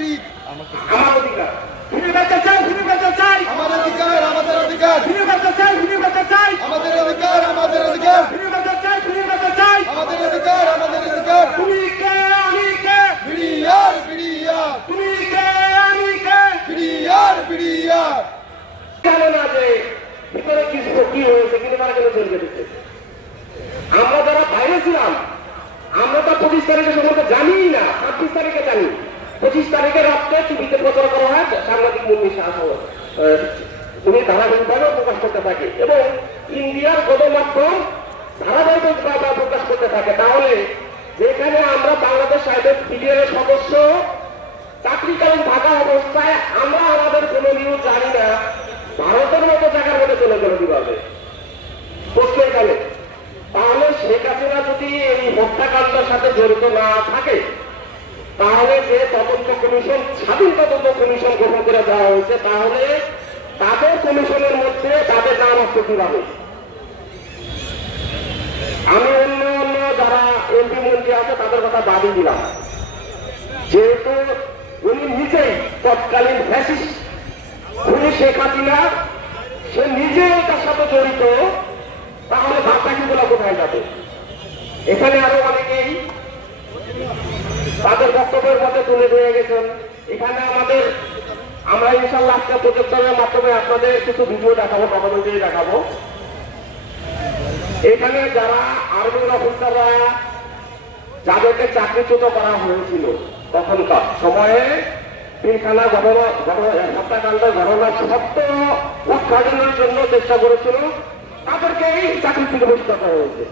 স্বীকৃত আমার অধিকার ফিরে পেতে চাই, ফিরে পেতে চাই, আমাদের অধিকার, আমাদের অধিকার ফিরে পেতে চাই, ফিরে পেতে চাই, আমাদের অধিকার, আমাদের অধিকার ফিরে পেতে চাই, ফিরে পেতে চাই। আমাদের অধিকার, আমাদের অধিকার তুমি কে, আমি কে, বিডিআর বিডিআর তুমি কে, আমি কে। বিডিআর বিডিআর জানে না যে ভিতরে কি হয়েছে, কিন্তু তারা কেন চলে যেতেছে। আমরা যারা বাইরে ছিলাম, আমরা তো 25 তারিখে সম্পর্কে জানি না, 26 তারিখে জানি। 25 তারিখে রাত্রে টিভিতে প্রচার করা হয়, সাংবাদিক মুন্নি শাহ উনি ধারাবাহিকভাবে প্রকাশ করতে থাকে এবং ইন্ডিয়ার গণমাধ্যম ধারাবাহিকভাবে প্রকাশ করতে থাকে। তাহলে যেখানে আমরা বাংলাদেশ সাহিত্য বিডিআর সদস্য চাকরিকালীন থাকা অবস্থায় আমরা আমাদের কোন নিউজ জানি না, ভারতের মতো জায়গার মধ্যে চলে গেল কিভাবে প্রশ্ন এখানে। তাহলে শেখ হাসিনা যদি এই হত্যাকাণ্ডের সাথে জড়িত না থাকে, তাহলে যে তদন্ত কমিশন, স্বাধীন তদন্ত কমিশন গঠন করে দেওয়া হয়েছে, তাহলে তাদের কমিশনের মধ্যে তাদের নাম আসছে কিভাবে? আমি অন্য অন্য যারা এমপি মন্ত্রী আছে তাদের কথা বাদই দিলাম, যেহেতু উনি নিজেই তৎকালীন ফ্যাসিস্ট খুনি শেখ হাসিনা, সে নিজে তার সাথে জড়িত, তাহলে বাচ্চাগুলো কোথায় যাবে? এখানে আরো অনেকেই তাদের বক্তব্যের মধ্যে তুলে ধরে গেছেন। এখানে আমরা ইনশাল্লাহ আজকে প্রজেক্টরের মাধ্যমে আপনাদের কিছু ভিডিও দেখাবো, ডকুমেন্টারি দেখাবো। এখানে যারা আর্মির অফিসাররা যাদেরকে চাকরিচ্যুত করা হয়েছিল তখনকার সময়ে, পিলখানা হত্যাকাণ্ডের ঘটনার সত্য উদ্ঘাটনের জন্য চেষ্টা করেছিল, তাদেরকে এই চাকরি থেকে বহিষ্কার করা হয়েছে।